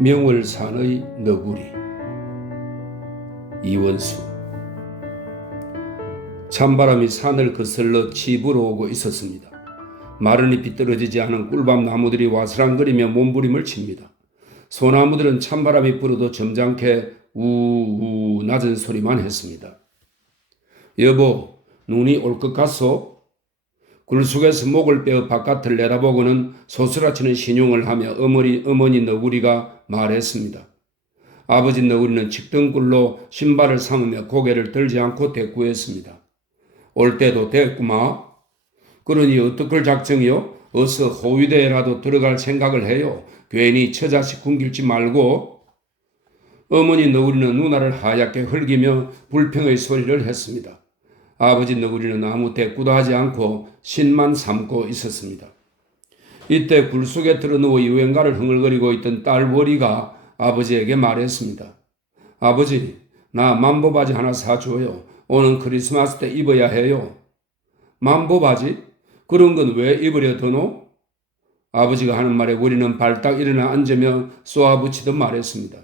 명월산의 너구리 이원수 찬바람이 산을 거슬러 집으로 오고 있었습니다. 마른 잎이 떨어지지 않은 꿀밤 나무들이 와슬랑거리며 몸부림을 칩니다. 소나무들은 찬바람이 불어도 점잖게 우우 낮은 소리만 했습니다. 여보, 눈이 올 것 같소? 굴 속에서 목을 빼어 바깥을 내다보고는 소스라치는 신용을 하며 어머니, 어머니 너구리가 말했습니다. 아버지 너구리는 직등굴로 신발을 삼으며 고개를 들지 않고 대꾸했습니다. 올 때도 됐구마. 그러니 어떡할 작정이요? 어서 호위대에라도 들어갈 생각을 해요. 괜히 처자식 굶길지 말고. 어머니 너구리는 누나를 하얗게 흘기며 불평의 소리를 했습니다. 아버지 너구리는 아무 대꾸도 하지 않고 신만 삼고 있었습니다. 이때 굴 속에 들어누워 유행가를 흥얼거리고 있던 딸 월이가 아버지에게 말했습니다. 아버지, 나 만보바지 하나 사줘요. 오는 크리스마스 때 입어야 해요. 만보바지? 그런 건 왜 입으려 드노? 아버지가 하는 말에 우리는 발딱 일어나 앉으며 쏘아붙이듯 말했습니다.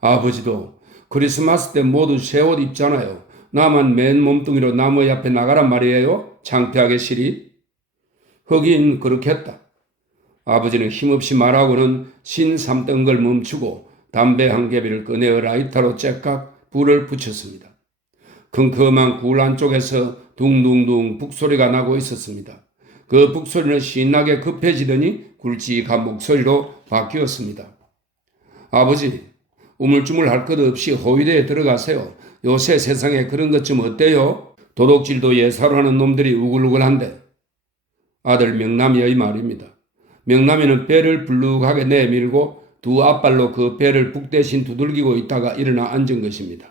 아버지도 크리스마스 때 모두 새 옷 입잖아요. 나만 맨 몸뚱이로 나무 옆에 나가란 말이에요? 창피하게 시리? 하긴 그렇겠다. 아버지는 힘없이 말하고는 신 삼던 걸 멈추고 담배 한 개비를 꺼내어 라이터로 째깍 불을 붙였습니다. 컴컴한 굴 안쪽에서 둥둥둥 북소리가 나고 있었습니다. 그 북소리는 신나게 급해지더니 굵직한 목소리로 바뀌었습니다. 아버지, 우물쭈물 할 것 없이 호위대에 들어가세요. 요새 세상에 그런 것 좀 어때요? 도둑질도 예사로 하는 놈들이 우글우글한데. 아들 명남이의 말입니다. 명남이는 배를 불룩하게 내밀고 두 앞발로 그 배를 북 대신 두들기고 있다가 일어나 앉은 것입니다.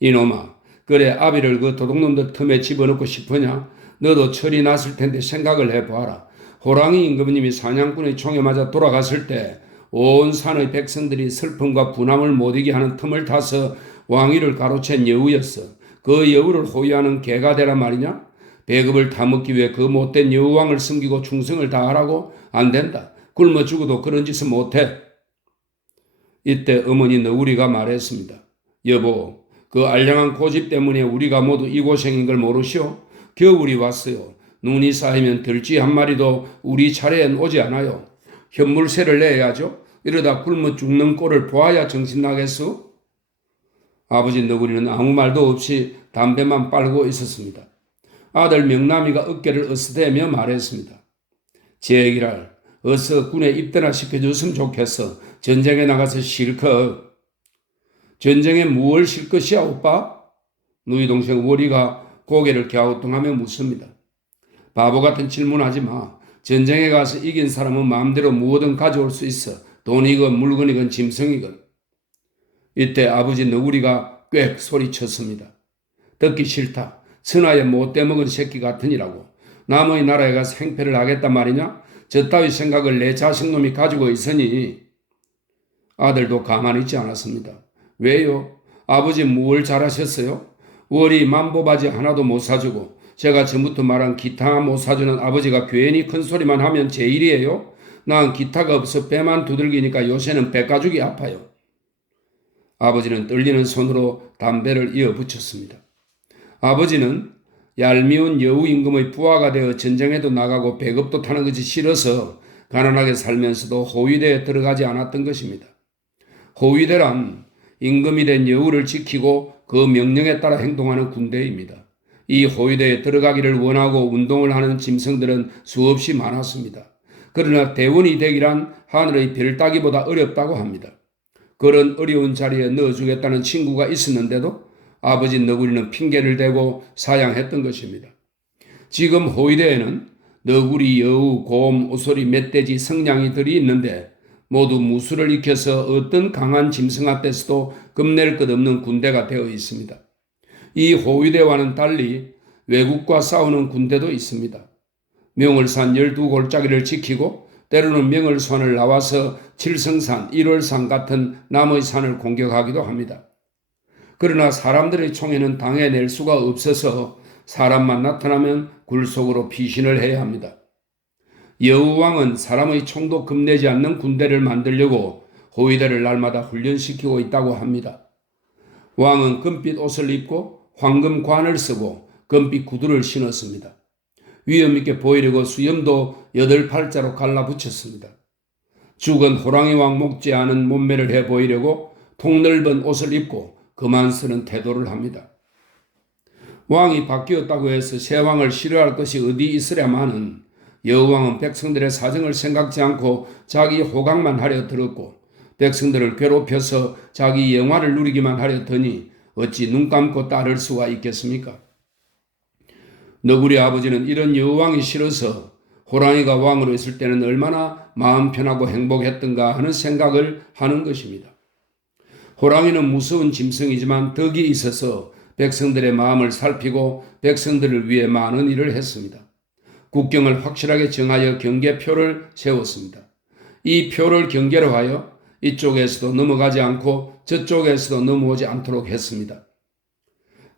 이놈아, 그래 아비를 그 도둑놈들 틈에 집어넣고 싶으냐? 너도 철이 났을 텐데 생각을 해보아라. 호랑이 임금님이 사냥꾼의 총에 맞아 돌아갔을 때 온 산의 백성들이 슬픔과 분함을 못 이게 하는 틈을 타서 왕위를 가로챈 여우였어. 그 여우를 호위하는 개가 되란 말이냐? 배급을 타먹기 위해 그 못된 여우왕을 숨기고 충성을 다하라고? 안 된다. 굶어 죽어도 그런 짓은 못해. 이때 어머니 너구리가 말했습니다. 여보, 그 알량한 고집 때문에 우리가 모두 이 고생인 걸 모르시오? 겨울이 왔어요. 눈이 쌓이면 들쥐 한 마리도 우리 차례엔 오지 않아요. 현물세를 내야죠. 이러다 굶어 죽는 꼴을 보아야 정신 나겠소? 아버지 너구리는 아무 말도 없이 담배만 빨고 있었습니다. 아들 명남이가 어깨를 으스대며 말했습니다. 제 얘기를 어서 군에 입대나 시켜줬으면 좋겠어. 전쟁에 나가서 실컷. 전쟁에 무얼 실 것이야 오빠? 누이 동생 월이가 고개를 갸우뚱하며 묻습니다. 바보 같은 질문하지 마. 전쟁에 가서 이긴 사람은 마음대로 무엇든 가져올 수 있어. 돈이건 물건이건 짐승이건. 이때 아버지 너구리가 꽥 소리쳤습니다. 듣기 싫다. 선하에 못 떼먹은 새끼 같으니라고. 남의 나라에 가서 행패를 하겠단 말이냐? 저 따위 생각을 내 자식놈이 가지고 있으니 아들도 가만히 있지 않았습니다. 왜요? 아버지 뭘 잘하셨어요? 월이 만보바지 하나도 못 사주고 제가 전부터 말한 기타 못 사주는 아버지가 괜히 큰 소리만 하면 제 일이에요? 난 기타가 없어 배만 두들기니까 요새는 배가죽이 아파요. 아버지는 떨리는 손으로 담배를 이어 붙였습니다. 아버지는 얄미운 여우 임금의 부하가 되어 전쟁에도 나가고 배급도 타는 것이 싫어서 가난하게 살면서도 호위대에 들어가지 않았던 것입니다. 호위대란 임금이 된 여우를 지키고 그 명령에 따라 행동하는 군대입니다. 이 호위대에 들어가기를 원하고 운동을 하는 짐승들은 수없이 많았습니다. 그러나 대원이 되기란 하늘의 별 따기보다 어렵다고 합니다. 그런 어려운 자리에 넣어주겠다는 친구가 있었는데도 아버지 너구리는 핑계를 대고 사양했던 것입니다. 지금 호위대에는 너구리, 여우, 곰, 오소리, 멧돼지, 성냥이들이 있는데 모두 무술을 익혀서 어떤 강한 짐승 앞에서도 겁낼 것 없는 군대가 되어 있습니다. 이 호위대와는 달리 외국과 싸우는 군대도 있습니다. 명월산 열두 골짜기를 지키고 때로는 명월산을 나와서 칠성산, 일월산 같은 남의 산을 공격하기도 합니다. 그러나 사람들의 총에는 당해낼 수가 없어서 사람만 나타나면 굴 속으로 피신을 해야 합니다. 여우왕은 사람의 총도 겁내지 않는 군대를 만들려고 호위대를 날마다 훈련시키고 있다고 합니다. 왕은 금빛 옷을 입고 황금 관을 쓰고 금빛 구두를 신었습니다. 위험 있게 보이려고 수염도 여덟 팔자로 갈라붙였습니다. 죽은 호랑이 왕 목지 않은 몸매를 해 보이려고 통넓은 옷을 입고 그만 쓰는 태도를 합니다. 왕이 바뀌었다고 해서 새 왕을 싫어할 것이 어디 있으랴마는 여호왕은 백성들의 사정을 생각지 않고 자기 호강만 하려 들었고 백성들을 괴롭혀서 자기 영화를 누리기만 하려 더니 어찌 눈 감고 따를 수가 있겠습니까? 너구리 아버지는 이런 여호왕이 싫어서 호랑이가 왕으로 있을 때는 얼마나 마음 편하고 행복했던가 하는 생각을 하는 것입니다. 호랑이는 무서운 짐승이지만 덕이 있어서 백성들의 마음을 살피고 백성들을 위해 많은 일을 했습니다. 국경을 확실하게 정하여 경계표를 세웠습니다. 이 표를 경계로 하여 이쪽에서도 넘어가지 않고 저쪽에서도 넘어오지 않도록 했습니다.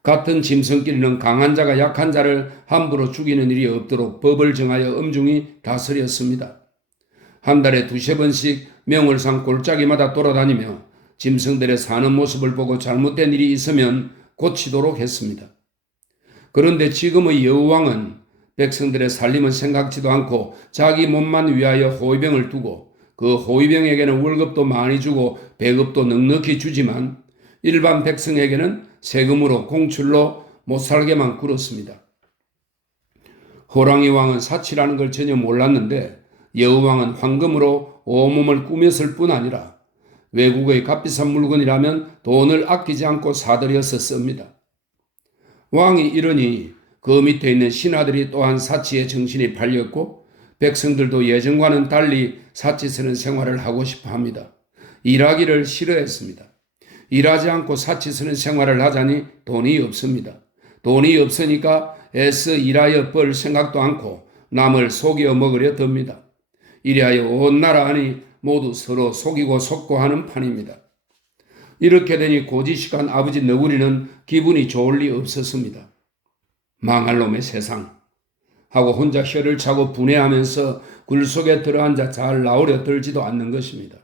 같은 짐승끼리는 강한 자가 약한 자를 함부로 죽이는 일이 없도록 법을 정하여 엄중히 다스렸습니다. 한 달에 두세 번씩 명월산 골짜기마다 돌아다니며 짐승들의 사는 모습을 보고 잘못된 일이 있으면 고치도록 했습니다. 그런데 지금의 여우왕은 백성들의 살림을 생각지도 않고 자기 몸만 위하여 호위병을 두고 그 호위병에게는 월급도 많이 주고 배급도 넉넉히 주지만 일반 백성에게는 세금으로 공출로 못 살게만 굴었습니다. 호랑이 왕은 사치라는 걸 전혀 몰랐는데 여우 왕은 황금으로 온몸을 꾸몄을 뿐 아니라 외국의 값비싼 물건이라면 돈을 아끼지 않고 사들여서 씁니다. 왕이 이러니 그 밑에 있는 신하들이 또한 사치의 정신이 팔렸고 백성들도 예전과는 달리 사치 쓰는 생활을 하고 싶어 합니다. 일하기를 싫어했습니다. 일하지 않고 사치 쓰는 생활을 하자니 돈이 없습니다. 돈이 없으니까 애써 일하여 벌 생각도 않고 남을 속여 먹으려 듭니다. 이리하여 온 나라 안이 모두 서로 속이고 속고 하는 판입니다. 이렇게 되니 고지식한 아버지 너구리는 기분이 좋을 리 없었습니다. 망할 놈의 세상 하고 혼자 혀를 차고 분해하면서 굴 속에 들어앉아 잘 나오려 들지도 않는 것입니다.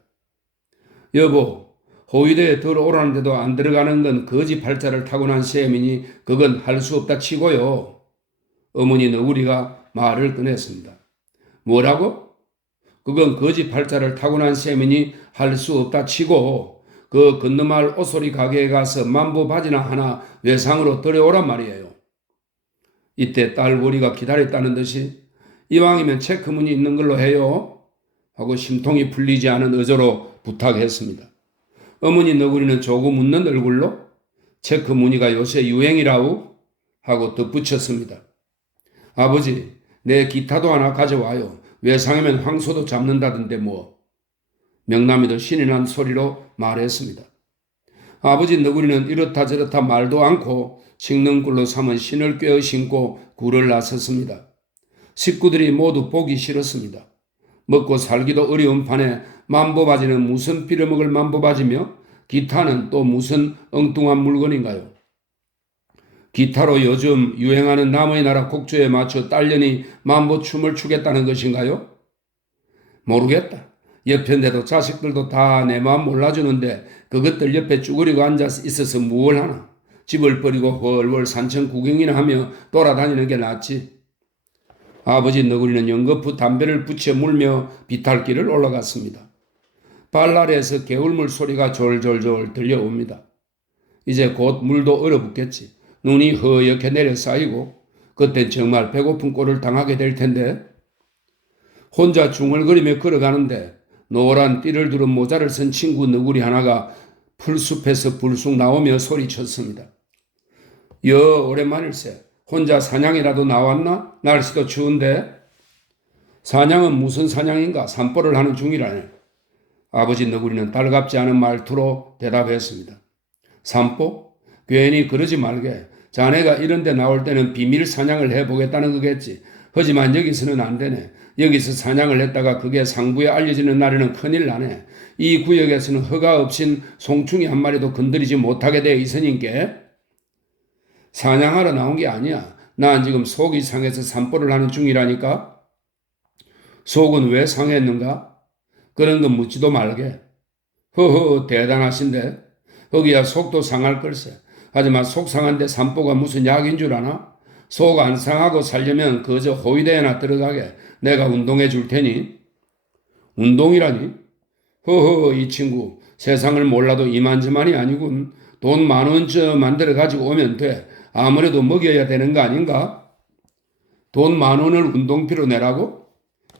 여보, 호위대에 들어오라는데도 안 들어가는 건 거지 팔자를 타고난 셈이니 그건 할 수 없다 치고요. 어머니 너구리가 말을 꺼냈습니다. 뭐라고? 그건 거지 팔자를 타고난 셈이니 할 수 없다 치고 그 건너마을 옷소리 가게에 가서 만보 바지나 하나 외상으로 들여오란 말이에요. 이때 딸 머리가 기다렸다는 듯이 이왕이면 체크문이 있는 걸로 해요. 하고 심통이 풀리지 않은 의조로 부탁했습니다. 어머니 너구리는 조금 웃는 얼굴로 체크 무늬가 요새 유행이라우 하고 덧붙였습니다. 아버지, 내 기타도 하나 가져와요. 외상이면 황소도 잡는다던데 뭐. 명남이도 신이 난 소리로 말했습니다. 아버지 너구리는 이렇다 저렇다 말도 않고 식능굴로 삼은 신을 꿰어 신고 굴을 나섰습니다. 식구들이 모두 보기 싫었습니다. 먹고 살기도 어려운 판에 만보바지는 무슨 빌어먹을 만보바지며 기타는 또 무슨 엉뚱한 물건인가요? 기타로 요즘 유행하는 남의 나라 곡조에 맞춰 딸년이 만보춤을 추겠다는 것인가요? 모르겠다. 옆인데도 자식들도 다 내 마음 몰라주는데 그것들 옆에 쭈그리고 앉아 있어서 무얼 하나. 집을 버리고 헐헐 산천 구경이나 하며 돌아다니는 게 낫지. 아버지 너구리는 연거푸 담배를 붙여 물며 비탈길을 올라갔습니다. 발 아래에서 개울물 소리가 졸졸졸 들려옵니다. 이제 곧 물도 얼어붙겠지. 눈이 허옇게 내려 쌓이고 그땐 정말 배고픈 꼴을 당하게 될 텐데 혼자 중얼거리며 걸어가는데 노란 띠를 두른 모자를 쓴 친구 너구리 하나가 풀숲에서 불쑥 나오며 소리쳤습니다. 여 오랜만일세. 혼자 사냥이라도 나왔나? 날씨도 추운데. 사냥은 무슨 사냥인가? 산보를 하는 중이라네. 아버지 너구리는 달갑지 않은 말투로 대답했습니다. 산보? 괜히 그러지 말게. 자네가 이런 데 나올 때는 비밀 사냥을 해보겠다는 거겠지. 하지만 여기서는 안 되네. 여기서 사냥을 했다가 그게 상부에 알려지는 날에는 큰일 나네. 이 구역에서는 허가 없인 송충이 한 마리도 건드리지 못하게 되어 있으니께 사냥하러 나온 게 아니야. 난 지금 속이 상해서 산보를 하는 중이라니까. 속은 왜 상했는가? 그런 건 묻지도 말게. 허허 대단하신데 거기야 속도 상할 걸세. 하지만 속 상한데 산보가 무슨 약인 줄 아나? 속 안 상하고 살려면 그저 호위대에나 들어가게 내가 운동해 줄 테니. 운동이라니? 허허 이 친구 세상을 몰라도 이만저만이 아니군. 돈 만 원쯤 만들어 가지고 오면 돼. 아무래도 먹여야 되는 거 아닌가? 돈 만 원을 운동비로 내라고?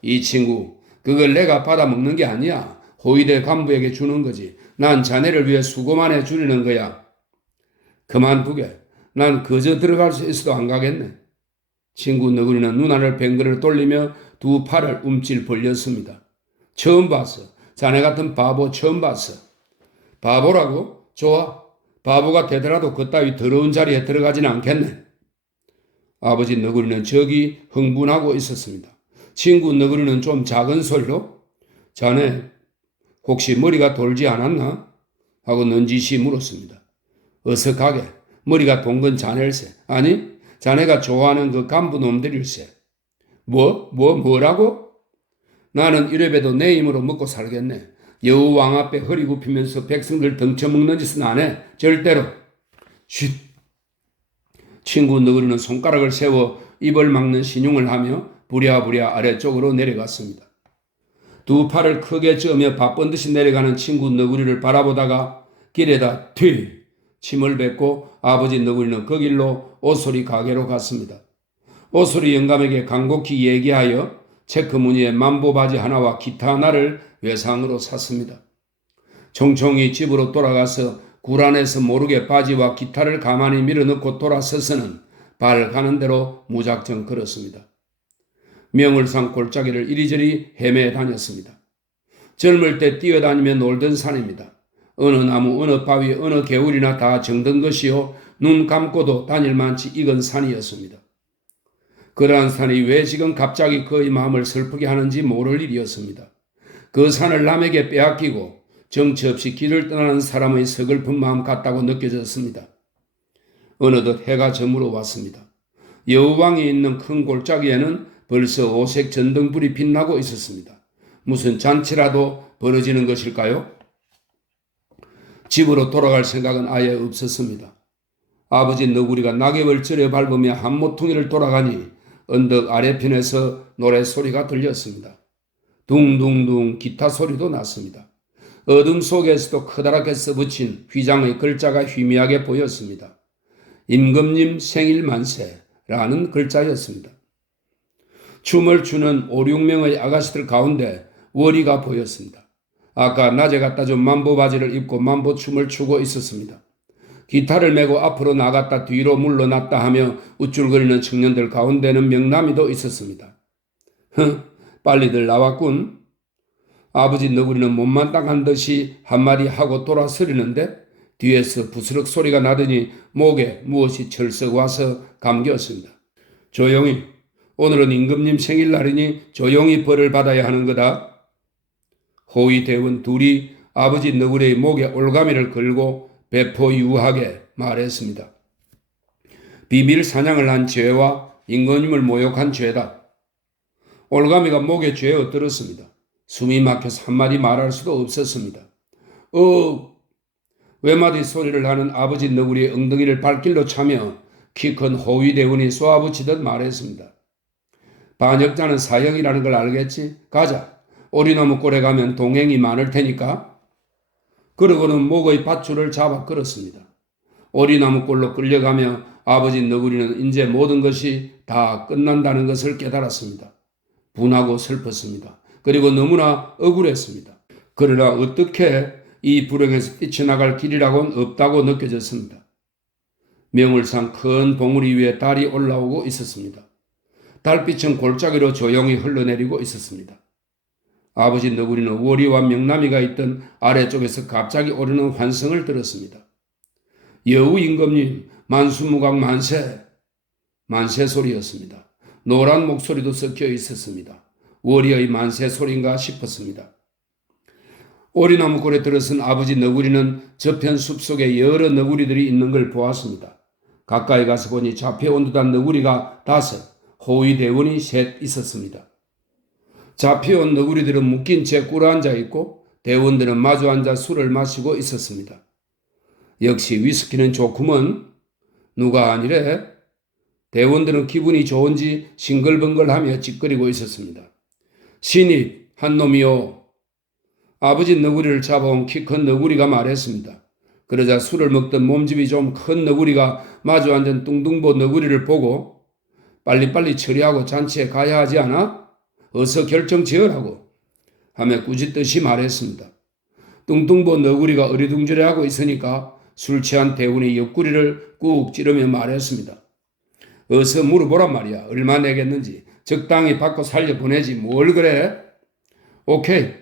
이 친구 그걸 내가 받아 먹는 게 아니야. 호위대 간부에게 주는 거지. 난 자네를 위해 수고만 해 주려는 거야. 그만두게. 난 그저 들어갈 수 있어도 안 가겠네. 친구 너구리는 눈알을 뱅그를 돌리며 두 팔을 움찔 벌렸습니다. 처음 봤어. 자네 같은 바보 처음 봤어. 바보라고? 좋아. 바보가 되더라도 그따위 더러운 자리에 들어가진 않겠네. 아버지 너구리는 저기 흥분하고 있었습니다. 친구 너구리는 좀 작은 소리로 자네 혹시 머리가 돌지 않았나? 하고 넌지시 물었습니다. 어석하게 머리가 돈 건 자넬세. 아니 자네가 좋아하는 그 간부 놈들일세. 뭐? 뭐? 뭐라고? 나는 이래봬도 내 힘으로 먹고 살겠네. 여우 왕 앞에 허리 굽히면서 백성들 덩쳐먹는 짓은 안 해. 절대로. 쉿. 친구 너구리는 손가락을 세워 입을 막는 신용을 하며 부랴부랴 아래쪽으로 내려갔습니다. 두 팔을 크게 쩌며 바쁜 듯이 내려가는 친구 너구리를 바라보다가 길에다 튀 침을 뱉고 아버지 너구리는 그 길로 오소리 가게로 갔습니다. 오소리 영감에게 간곡히 얘기하여 체크 무늬의 만보 바지 하나와 기타 하나를 외상으로 샀습니다. 총총이 집으로 돌아가서 굴 안에서 모르게 바지와 기타를 가만히 밀어넣고 돌아서서는 발 가는 대로 무작정 걸었습니다. 명을상 골짜기를 이리저리 헤매 다녔습니다. 젊을 때 뛰어다니며 놀던 산입니다. 어느 나무, 어느 바위, 어느 개울이나 다 정든 것이요. 눈 감고도 다닐만치 익은 산이었습니다. 그러한 산이 왜 지금 갑자기 그의 마음을 슬프게 하는지 모를 일이었습니다. 그 산을 남에게 빼앗기고 정처 없이 길을 떠나는 사람의 서글픈 마음 같다고 느껴졌습니다. 어느덧 해가 저물어 왔습니다. 여우왕이 있는 큰 골짜기에는 벌써 오색 전등불이 빛나고 있었습니다. 무슨 잔치라도 벌어지는 것일까요? 집으로 돌아갈 생각은 아예 없었습니다. 아버지 너구리가 낙엽을 찌려 밟으며 한 모퉁이를 돌아가니 언덕 아래편에서 노래 소리가 들렸습니다. 둥둥둥 기타 소리도 났습니다. 어둠 속에서도 커다랗게 써붙인 휘장의 글자가 희미하게 보였습니다. 임금님 생일 만세라는 글자였습니다. 춤을 추는 5, 6명의 아가씨들 가운데 월이가 보였습니다. 아까 낮에 갖다 준 만보 바지를 입고 만보 춤을 추고 있었습니다. 기타를 메고 앞으로 나갔다 뒤로 물러났다 하며 우쭐거리는 청년들 가운데는 명남이도 있었습니다. 흥, 빨리들 나왔군. 아버지 너구리는 못만땅한 듯이 한마디 하고 돌아서리는데 뒤에서 부스럭 소리가 나더니 목에 무엇이 철썩 와서 감겼습니다. 조용히 오늘은 임금님 생일날이니 조용히 벌을 받아야 하는 거다. 호위 대원 둘이 아버지 너구리의 목에 올가미를 걸고 배포유하게 말했습니다. 비밀 사냥을 한 죄와 임금님을 모욕한 죄다. 올가미가 목에 죄어 들었습니다. 숨이 막혀서 한마디 말할 수도 없었습니다. 어, 외마디 소리를 하는 아버지 너구리의 엉덩이를 발길로 차며 키 큰 호위대원이 쏘아붙이듯 말했습니다. 반역자는 사형이라는 걸 알겠지? 가자. 오리나무 꼴에 가면 동행이 많을 테니까. 그러고는 목의 밧줄을 잡아 끌었습니다. 오리나무 꼴로 끌려가며 아버지 너구리는 이제 모든 것이 다 끝난다는 것을 깨달았습니다. 분하고 슬펐습니다. 그리고 너무나 억울했습니다. 그러나 어떻게 이 불행에서 뛰쳐나갈 길이라고는 없다고 느껴졌습니다. 명울산 큰 봉우리 위에 달이 올라오고 있었습니다. 달빛은 골짜기로 조용히 흘러내리고 있었습니다. 아버지 너구리는 월이와 명남이가 있던 아래쪽에서 갑자기 오르는 환성을 들었습니다. 여우 임금님 만수무강 만세 만세 소리였습니다. 노란 목소리도 섞여 있었습니다. 월이의 만세 소리인가 싶었습니다. 오리나무 꼴에 들어선 아버지 너구리는 저편 숲속에 여러 너구리들이 있는 걸 보았습니다. 가까이 가서 보니 잡혀 온 듯한 너구리가 다섯, 호위 대원이 셋 있었습니다. 잡혀온 너구리들은 묶인 채 꿇어앉아 있고 대원들은 마주 앉아 술을 마시고 있었습니다. 역시 위스키는 좋구먼 누가 아니래? 대원들은 기분이 좋은지 싱글벙글하며 찌끄리고 있었습니다. 신입 한 놈이요. 아버지 너구리를 잡아온 키 큰 너구리가 말했습니다. 그러자 술을 먹던 몸집이 좀 큰 너구리가 마주 앉은 뚱뚱보 너구리를 보고 빨리빨리 처리하고 잔치에 가야 하지 않아? 어서 결정 지으라고 하며 꾸짖듯이 말했습니다. 뚱뚱보 너구리가 어리둥절해하고 있으니까 술 취한 대운이 옆구리를 꾹 찌르며 말했습니다. 어서 물어보란 말이야. 얼마 내겠는지. 적당히 받고 살려보내지. 뭘 그래? 오케이.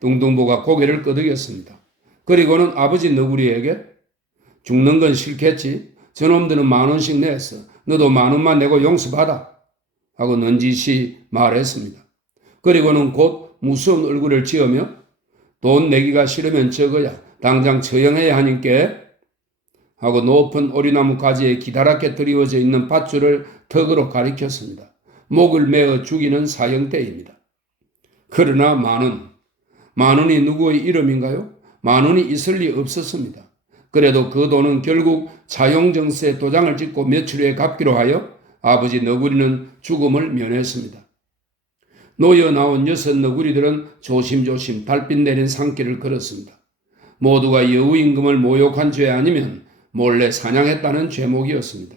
뚱뚱보가 고개를 끄덕였습니다. 그리고는 아버지 너구리에게 죽는 건 싫겠지. 저놈들은 만 원씩 냈어. 너도 만 원만 내고 용서받아. 하고 넌지시 말했습니다. 그리고는 곧 무서운 얼굴을 지으며 돈 내기가 싫으면 적어야 당장 처형해야 하니께 하고 높은 오리나무 가지에 기다랗게 드리워져 있는 밧줄을 턱으로 가리켰습니다. 목을 메어 죽이는 사형대입니다. 그러나 만원, 만원이 누구의 이름인가요? 만원이 있을 리 없었습니다. 그래도 그 돈은 결국 차용정세 도장을 찍고 며칠 후에 갚기로 하여 아버지 너구리는 죽음을 면했습니다. 놓여 나온 여섯 너구리들은 조심조심 달빛 내린 산길을 걸었습니다. 모두가 여우 임금을 모욕한 죄 아니면 몰래 사냥했다는 죄목이었습니다.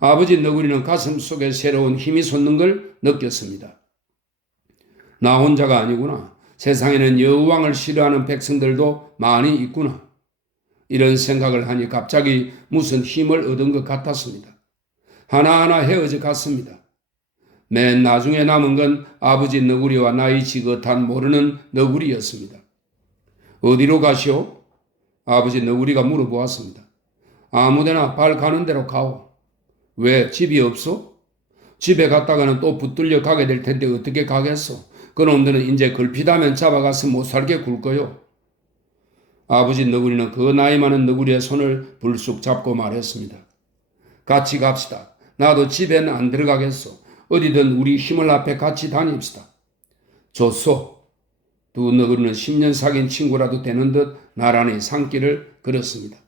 아버지 너구리는 가슴 속에 새로운 힘이 솟는 걸 느꼈습니다. 나 혼자가 아니구나. 세상에는 여우왕을 싫어하는 백성들도 많이 있구나. 이런 생각을 하니 갑자기 무슨 힘을 얻은 것 같았습니다. 하나하나 헤어져 갔습니다. 맨 나중에 남은 건 아버지 너구리와 나이 지긋한 모르는 너구리였습니다. 어디로 가시오? 아버지 너구리가 물어보았습니다. 아무데나 발 가는 대로 가오. 왜 집이 없어? 집에 갔다가는 또 붙들려 가게 될 텐데 어떻게 가겠어? 그놈들은 이제 걸핏하면 잡아가서 못 살게 굴 거요. 아버지 너구리는 그 나이 많은 너구리의 손을 불쑥 잡고 말했습니다. 같이 갑시다. 나도 집에는 안 들어가겠소. 어디든 우리 힘을 앞에 같이 다닙시다. 좋소. 두 너구리는 10년 사귄 친구라도 되는 듯 나란히 산길을 걸었습니다.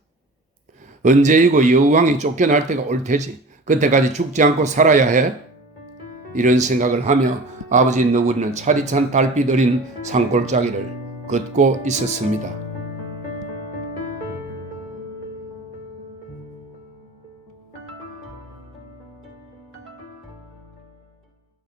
언제이고 여우왕이 쫓겨날 때가 올 테지. 그때까지 죽지 않고 살아야 해. 이런 생각을 하며 아버지 너구리는 차디찬 달빛 어린 산골짜기를 걷고 있었습니다.